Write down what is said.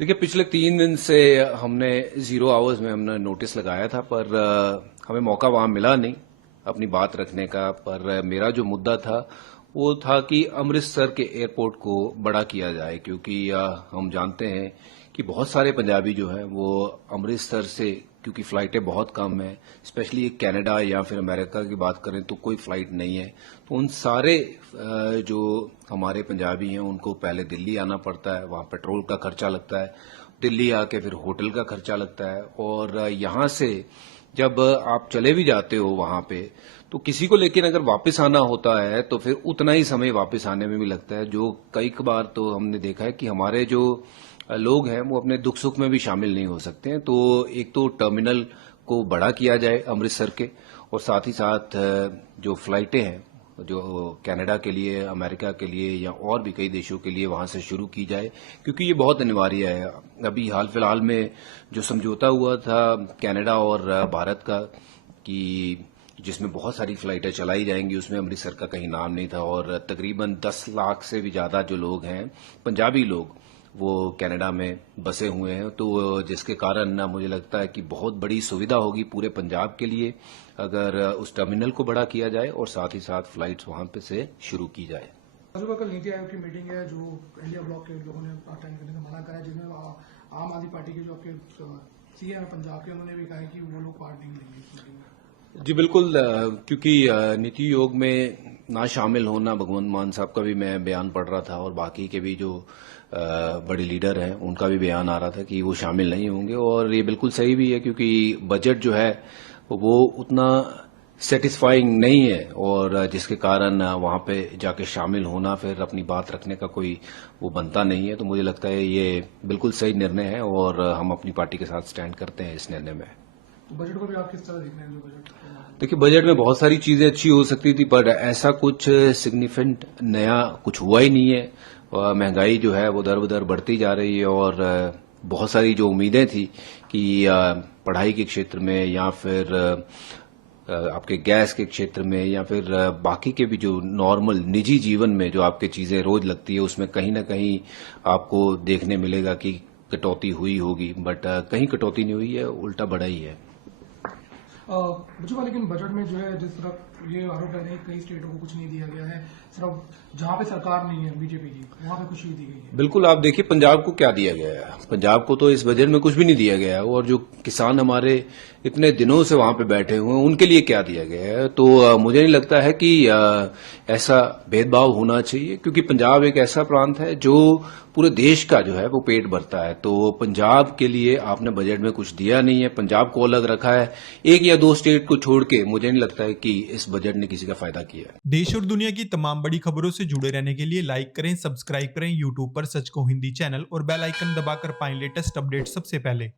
देखिए, पिछले 3 दिन से हमने 0 आवर्स में हमने नोटिस लगाया था, पर हमें मौका वहां मिला नहीं अपनी बात रखने का। पर मेरा जो मुद्दा था वो था कि अमृतसर के एयरपोर्ट को बड़ा किया जाए, क्योंकि हम जानते हैं कि बहुत सारे पंजाबी जो हैं वो अमृतसर से, क्योंकि फ्लाइटें बहुत कम हैं, स्पेशली कनाडा या फिर अमेरिका की बात करें तो कोई फ्लाइट नहीं है, तो उन सारे जो हमारे पंजाबी हैं उनको पहले दिल्ली आना पड़ता है, वहां पेट्रोल का खर्चा लगता है, दिल्ली आके फिर होटल का खर्चा लगता है, और यहां से जब आप चले भी जाते हो वहां पे तो किसी को लेकिन अगर वापस आना होता है तो फिर उतना ही समय वापस आने में भी लगता है। जो कई बार तो हमने देखा है कि हमारे जो लोग हैं वो अपने दुख सुख में भी शामिल नहीं हो सकते हैं। तो एक तो टर्मिनल को बड़ा किया जाए अमृतसर के, और साथ ही साथ जो फ्लाइटें हैं जो कनाडा के लिए, अमेरिका के लिए या और भी कई देशों के लिए वहां से शुरू की जाए, क्योंकि ये बहुत अनिवार्य है। अभी हाल फिलहाल में जो समझौता हुआ था कनाडा और भारत का, कि जिसमें बहुत सारी फ्लाइटें चलाई जाएंगी, उसमें अमृतसर का कहीं नाम नहीं था, और तकरीबन 10 लाख से भी ज्यादा जो लोग हैं पंजाबी लोग वो कनाडा में बसे हुए हैं। तो जिसके कारण ना मुझे लगता है कि बहुत बड़ी सुविधा होगी पूरे पंजाब के लिए अगर उस टर्मिनल को बड़ा किया जाए और साथ ही साथ फ्लाइट्स वहां पे से शुरू की जाए। सुबह कल नीति आयोग की मीटिंग है जो इंडिया ब्लॉक के लोगों ने अटेंड करने का मना करा है, जिसमें आम आदमी पार्टी के जो आपके सीएम है पंजाब के, उन्होंने भी कहा है कि वो लोग पार्ट नहीं लेंगे इस मीटिंग में। जी बिल्कुल, क्योंकि नीति आयोग में ना शामिल होना, भगवंत मान साहब का भी मैं बयान पढ़ रहा था और बाकी के भी जो बड़े लीडर हैं उनका भी बयान आ रहा था कि वो शामिल नहीं होंगे, और ये बिल्कुल सही भी है क्योंकि बजट जो है वो उतना सेटिस्फाइंग नहीं है, और जिसके कारण वहां पे जाके शामिल होना, फिर अपनी बात रखने का कोई वो बनता नहीं है। तो मुझे लगता है ये बिल्कुल सही निर्णय है और हम अपनी पार्टी के साथ स्टैंड करते हैं इस निर्णय में। तो बजट को भी आप किस तरह देख रहे हैं? जो बजट देखिए, बजट में बहुत सारी चीजें अच्छी हो सकती थी, पर ऐसा कुछ सिग्निफिकेंट नया कुछ हुआ ही नहीं है। महंगाई जो है वो दर बदर बढ़ती जा रही है, और बहुत सारी जो उम्मीदें थी कि पढ़ाई के क्षेत्र में या फिर आपके गैस के क्षेत्र में या फिर बाकी के भी जो नॉर्मल निजी जीवन में जो आपके चीजें रोज लगती है, उसमें कहीं ना कहीं आपको देखने मिलेगा कि कटौती हुई होगी, बट कहीं कटौती नहीं हुई है, उल्टा बढ़ा ही है। बुजुर्ग, लेकिन बजट में जो है जिस तरह ये आरोप लग रहे हैं कई स्टेटों को कुछ नहीं दिया गया है, सिर्फ जहां पे सरकार नहीं है बीजेपी की वहां पे कुछ ही दी गई है। बिल्कुल, आप देखिए पंजाब को क्या दिया गया है। पंजाब को तो इस बजट में कुछ भी नहीं दिया गया है, और जो किसान हमारे इतने दिनों से वहां पे बैठे हुए हैं उनके लिए क्या दिया गया है। तो मुझे नहीं लगता है कि ऐसा भेदभाव होना चाहिए, क्योंकि पंजाब एक ऐसा प्रांत है जो पूरे देश का जो है वो पेट भरता है। तो पंजाब के लिए आपने बजट में कुछ दिया नहीं है, पंजाब को अलग रखा है, एक या दो स्टेट को छोड़ के। मुझे नहीं लगता है कि इस बजट ने किसी का फायदा किया है। देश और दुनिया की तमाम बड़ी खबरों से जुड़े रहने के लिए लाइक करें, सब्सक्राइब करें यूट्यूब पर सच को हिंदी चैनल, और बेल आइकन दबाकर पाएं लेटेस्ट अपडेट सबसे पहले।